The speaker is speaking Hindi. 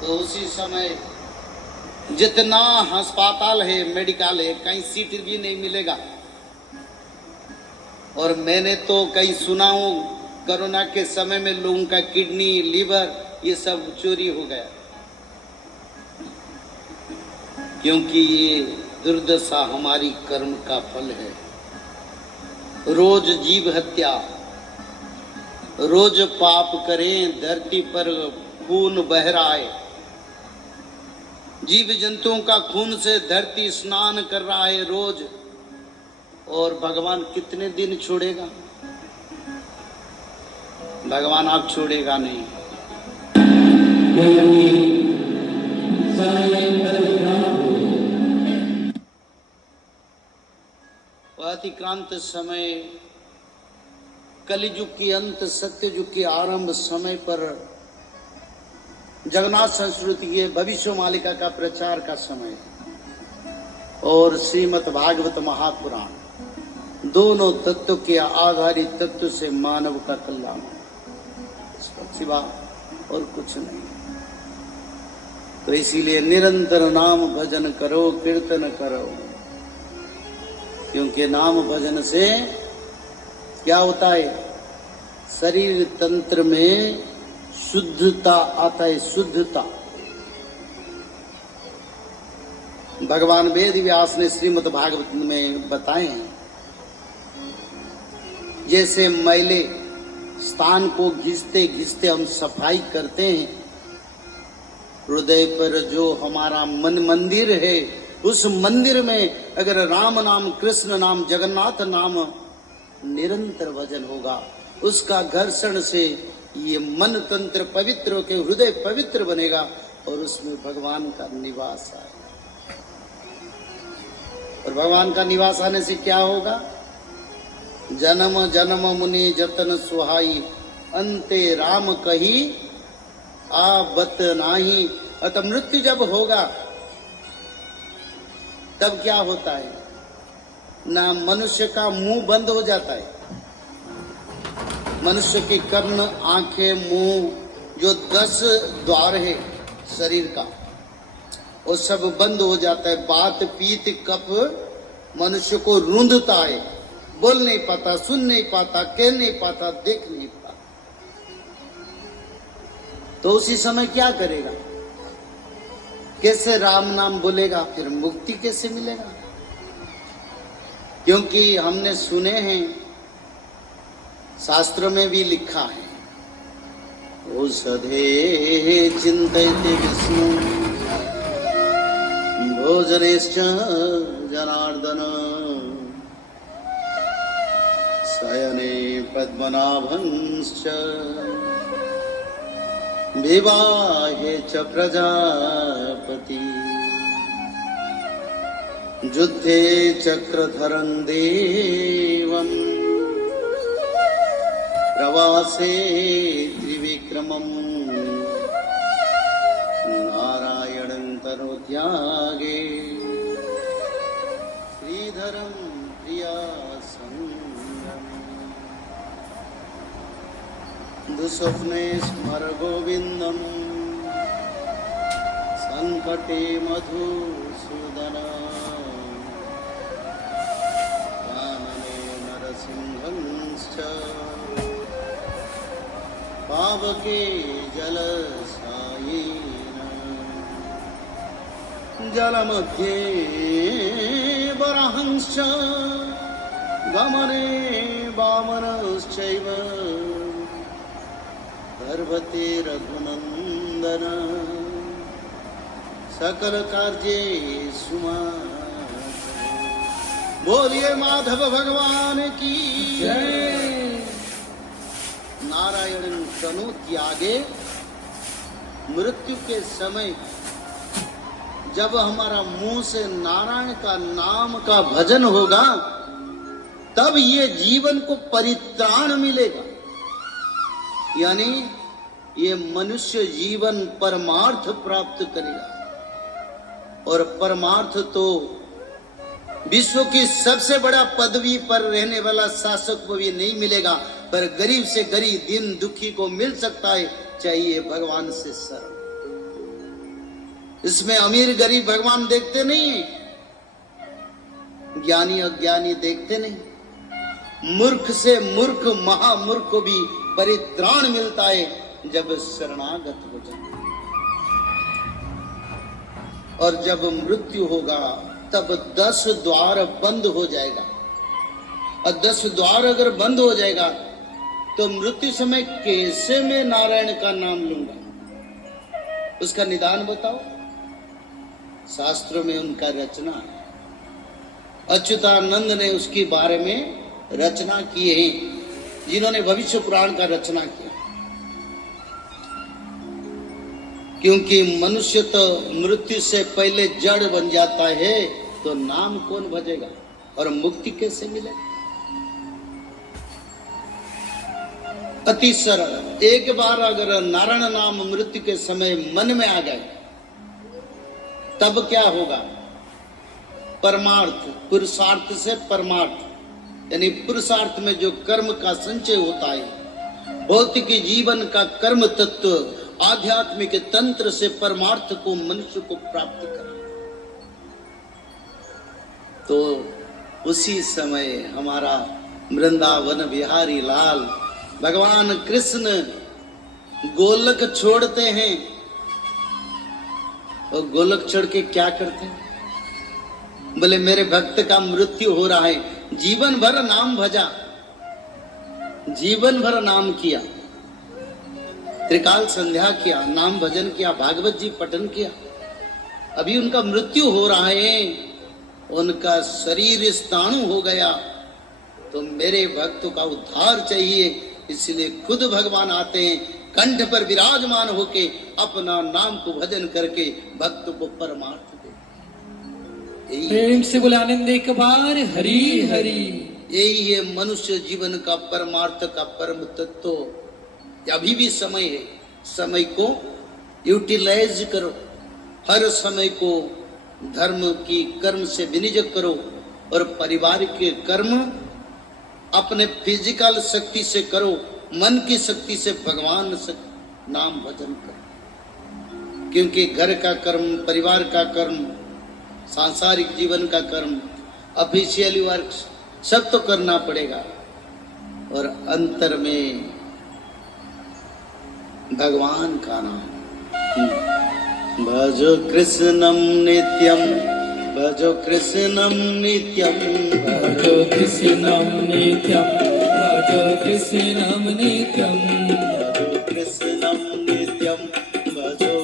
तो उसी समय जितना अस्पताल है, मेडिकल है, कहीं सीट भी नहीं मिलेगा। और मैंने तो कहीं सुना हूं कोरोना के समय में लोगों का किडनी, लीवर ये सब चोरी हो गया, क्योंकि ये दुर्दशा हमारी कर्म का फल है। रोज जीव हत्या, रोज पाप करें, धरती पर खून बह रहा है, जीव जंतुओं का खून से धरती स्नान कर रहा है रोज। और भगवान कितने दिन छोड़ेगा? भगवान आप छोड़ेगा नहीं। अतिक्रांत समय, कलिजुग की अंत, सत्ययुग की आरंभ समय पर जगन्नाथ संस्कृति के भविष्य मालिका का प्रचार का समय और श्रीमद् भागवत महापुराण दोनों तत्व के आधारित तत्व से मानव का कल्याण, इसका सिवा और कुछ नहीं। तो इसीलिए निरंतर नाम भजन करो, कीर्तन करो, क्योंकि नाम भजन से क्या होता है? शरीर तंत्र में शुद्धता आता है, शुद्धता। भगवान वेद व्यास ने श्रीमद् भागवत में बताए हैं, जैसे मैले स्थान को घिसते घिसते हम सफाई करते हैं, हृदय पर जो हमारा मन मंदिर है, उस मंदिर में अगर राम नाम, कृष्ण नाम, जगन्नाथ नाम निरंतर भजन होगा, उसका घर्षण से ये मन तंत्र पवित्र होकर हृदय पवित्र बनेगा और उसमें भगवान का निवास आएगा। और भगवान का निवास आने से क्या होगा? जन्म जन्म मुनि जतन सुहाई, अंते राम कही आबत नाही। अतः मृत्यु जब होगा तब क्या होता है? ना मनुष्य का मुंह बंद हो जाता है, मनुष्य के कर्ण, आंखें, मुंह, जो 10 द्वार है शरीर का, वो सब बंद हो जाता है। बात, पीत, कफ मनुष्य को रूंधता है, बोल नहीं पाता, सुन नहीं पाता, कह नहीं पाता, देख नहीं पाता। तो उसी समय क्या करेगा? कैसे राम नाम बोलेगा? फिर मुक्ति कैसे मिलेगा? क्योंकि हमने सुने हैं, शास्त्र में भी लिखा है, औषधे चिंतयते विष्णु भोजनेश्च जनार्दन शयने पद्मनाभंश्च विवाहे च प्रजापति युद्धे चक्रधरं देवं प्रवासे त्रिविक्रमं नारायणं तनोत्यागे श्रीधरं प्रियासंगम् दुःस्वप्ने स्मर गोविन्दं संकटे मधुसूदन कानने नरसिंहंश्च पावके जलसायेन जलमध्ये वराहंश्च गमने वामनश्चैव गर्भते रघुनंदन सकल कार्ये सुमन। बोलिए माधव भगवान की जय। नारायण तनु त्यागे, मृत्यु के समय जब हमारा मुंह से नारायण का नाम का भजन होगा, तब ये जीवन को परित्राण मिलेगा। यानी ये मनुष्य जीवन परमार्थ प्राप्त करेगा। और परमार्थ तो विश्व की सबसे बड़ा पदवी पर रहने वाला शासक को भी नहीं मिलेगा, पर गरीब से गरीब दिन दुखी को मिल सकता है। चाहिए भगवान से शरण। इसमें अमीर गरीब भगवान देखते नहीं है, ज्ञानी अज्ञानी देखते नहीं। मूर्ख से मूर्ख महामूर्ख को भी परित्राण मिलता है जब शरणागत हो जाए। और जब मृत्यु होगा तब 10 द्वार बंद हो जाएगा। और 10 द्वार अगर बंद हो जाएगा तो मृत्यु समय कैसे मैं नारायण का नाम लूंगा? उसका निदान बताओ। शास्त्रों में उनका रचना है। अच्युतानंद ने उसके बारे में रचना की है, जिन्होंने भविष्य पुराण का रचना किया। क्योंकि मनुष्य तो मृत्यु से पहले जड़ बन जाता है, तो नाम कौन भजेगा और मुक्ति कैसे मिलेगा? अति सरल। एक बार अगर नारायण नाम मृत्यु के समय मन में आ जाए तब क्या होगा? परमार्थ, पुरुषार्थ से परमार्थ, यानी पुरुषार्थ में जो कर्म का संचय होता है, भौतिक जीवन का कर्म तत्व आध्यात्मिक तंत्र से परमार्थ को मनुष्य को प्राप्त कर, तो उसी समय हमारा वृंदावन बिहारी लाल भगवान कृष्ण गोलक छोड़ते हैं। और गोलक छोड़ के क्या करते हैं? बोले मेरे भक्त का मृत्यु हो रहा है, जीवन भर नाम भजा, जीवन भर नाम किया, त्रिकाल संध्या किया, नाम भजन किया, भागवत जी पठन किया, अभी उनका मृत्यु हो रहा है, उनका शरीर स्थाणु हो गया, तो मेरे भक्त का उद्धार चाहिए। इसलिए खुद भगवान आते हैं, कंठ पर विराजमान होके अपना नाम को भजन करके भक्त को परमार्थ दे। प्रेम से बोले आनंद एक बार हरि हरि। यही है मनुष्य जीवन का परमार्थ का परम तत्व। अभी भी समय है, समय को यूटिलाइज करो, हर समय को धर्म की कर्म से विनियोग करो और परिवार के कर्म अपने फिजिकल शक्ति से करो, मन की शक्ति से भगवान से नाम भजन करो। क्योंकि घर का कर्म, परिवार का कर्म, सांसारिक जीवन का कर्म, ऑफिशियल वर्क सब तो करना पड़ेगा, और अंतर में भगवान का नाम। भजो कृष्णम नित्यम, भजो कृष्णम नित्यम, भजो कृष्णं नित्यं, भजो कृष्णं नित्यं, भजो कृष्ण